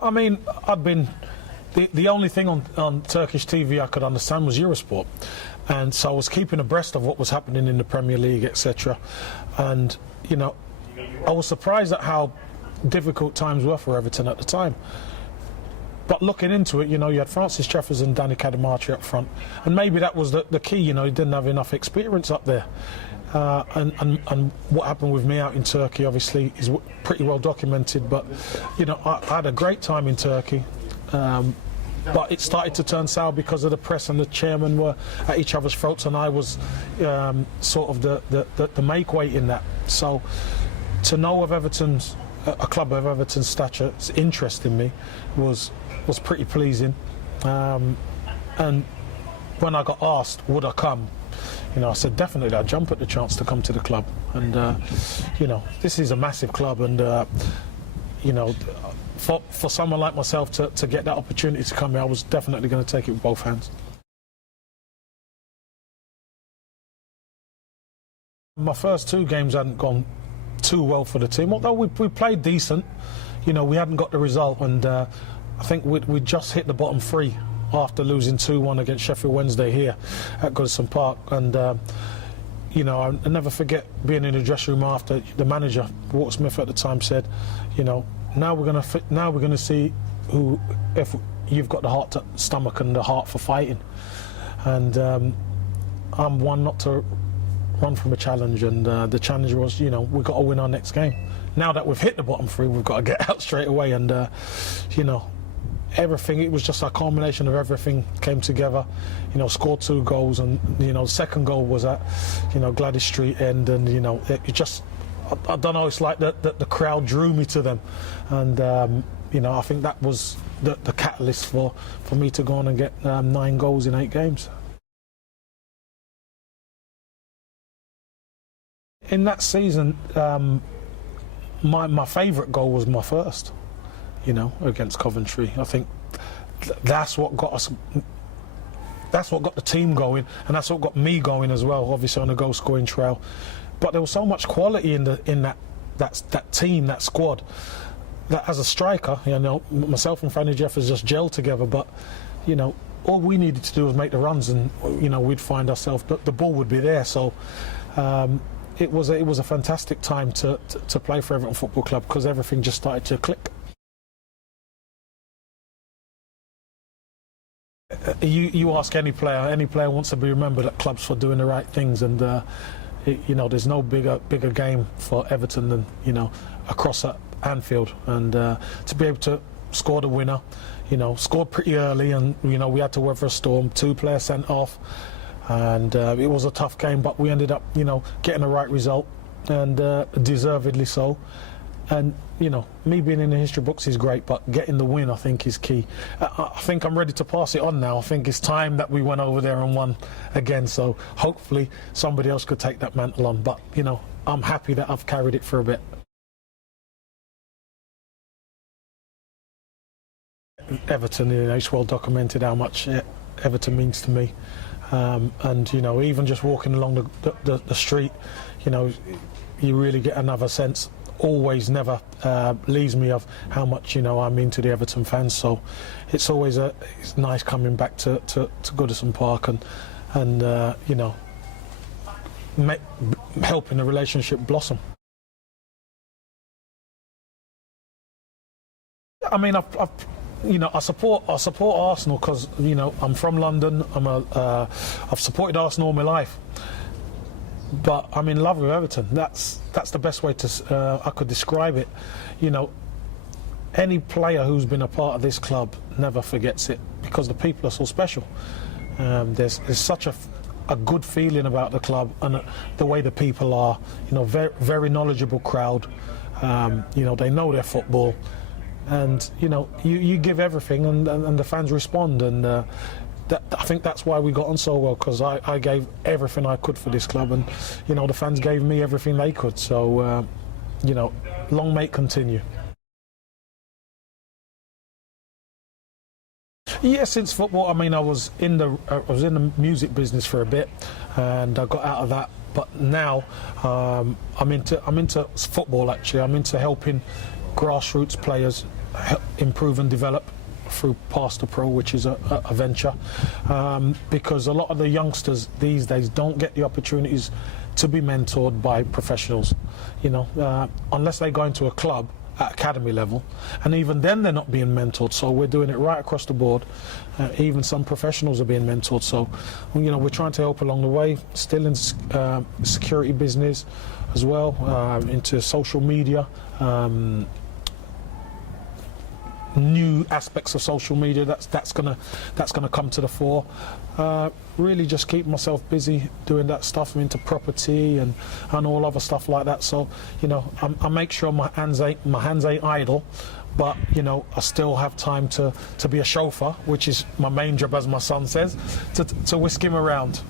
I mean, I'd been the only thing on Turkish TV I could understand was Eurosport, and so I was keeping abreast of what was happening in the Premier League, etc. And you know, I was surprised at how difficult times were for Everton at the time. But looking into it, you know, you had Francis Jeffers and Danny Cadamarteri up front, and maybe that was the key. You know, he didn't have enough experience up there. And what happened with me out in Turkey, obviously, is pretty well documented. But you know, I had a great time in Turkey. But it started to turn sour because of the press and the chairman were at each other's throats, and I was sort of the make weight in that. So to know of Everton's, a club of Everton's stature's interest in me was pretty pleasing. And when I got asked would I come, you know, I said definitely I'd jump at the chance to come to the club. And you know, this is a massive club, and you know, for someone like myself to get that opportunity to come here, I was definitely going to take it with both hands. My first two games hadn't gone too well for the team, although we played decent. You know, we hadn't got the result, and I think we just hit the bottom three after losing 2-1 against Sheffield Wednesday here at Goodison Park. And you know, I never forget being in the dressing room after. The manager, Walter Smith at the time, said, you know, now we're gonna see if you've got the stomach and the heart for fighting. And I'm one not to run from a challenge, and the challenge was, you know, we've got to win our next game. Now that we've hit the bottom three, we've got to get out straight away. And you know, everything, it was just a culmination of everything came together. You know, scored 2 goals, and you know, the second goal was at, you know, Gladys Street end, and you know, it just, I don't know, it's like the crowd drew me to them. And you know, I think that was the catalyst for me to go on and get 9 goals in 8 games. In that season, my favourite goal was my first, you know, against Coventry. I think that's what got us, that's what got the team going, and that's what got me going as well, obviously on the goal scoring trail. But there was so much quality in that team, that squad, that as a striker, you know, myself and Franny Jeffers just gelled together. But you know, all we needed to do was make the runs, and you know, we'd find ourselves, the ball would be there. So it was a fantastic time to play for Everton Football Club, because everything just started to click. You ask any player wants to be remembered at clubs for doing the right things, and you know, there's no bigger game for Everton than, you know, across at Anfield, and to be able to score the winner, you know, scored pretty early, and you know, we had to weather a storm, 2 players sent off, and it was a tough game, but we ended up, you know, getting the right result, and deservedly so. And you know, me being in the history books is great, but getting the win, I think, is key. I think I'm ready to pass it on now. I think it's time that we went over there and won again, so hopefully somebody else could take that mantle on. But you know, I'm happy that I've carried it for a bit. Everton, you know, it's well documented how much Everton means to me. And you know, even just walking along the street, you know, you really get another sense. Always, never leaves me of how much, you know, I mean to the Everton fans. So it's always it's nice coming back to Goodison Park and you know, helping the relationship blossom. I mean, you know, I support Arsenal because, you know, I'm from London. I've supported Arsenal all my life. But I'm in love with Everton. That's the best way to I could describe it. You know, any player who's been a part of this club never forgets it, because the people are so special. There's such a good feeling about the club, and the way the people are. You know, very knowledgeable crowd. You know, they know their football, and you know, you give everything, and the fans respond, and. I think that's why we got on so well, because I gave everything I could for this club, and you know, the fans gave me everything they could. So you know, long may it continue. Yeah, since football, I mean, I was in the music business for a bit, and I got out of that. But now I'm into football. Actually, I'm into helping grassroots players improve and develop through Pass to Pro, which is a venture, because a lot of the youngsters these days don't get the opportunities to be mentored by professionals, unless they go into a club at academy level, and even then they're not being mentored. So we're doing it right across the board. Even some professionals are being mentored. So we're trying to help along the way. Still in security business as well, into social media, new aspects of social media that's gonna come to the fore. Really just keep myself busy doing that stuff. I'm into property and all other stuff like that. So I make sure my hands ain't idle, but I still have time to be a chauffeur, which is my main job, as my son says, to whisk him around.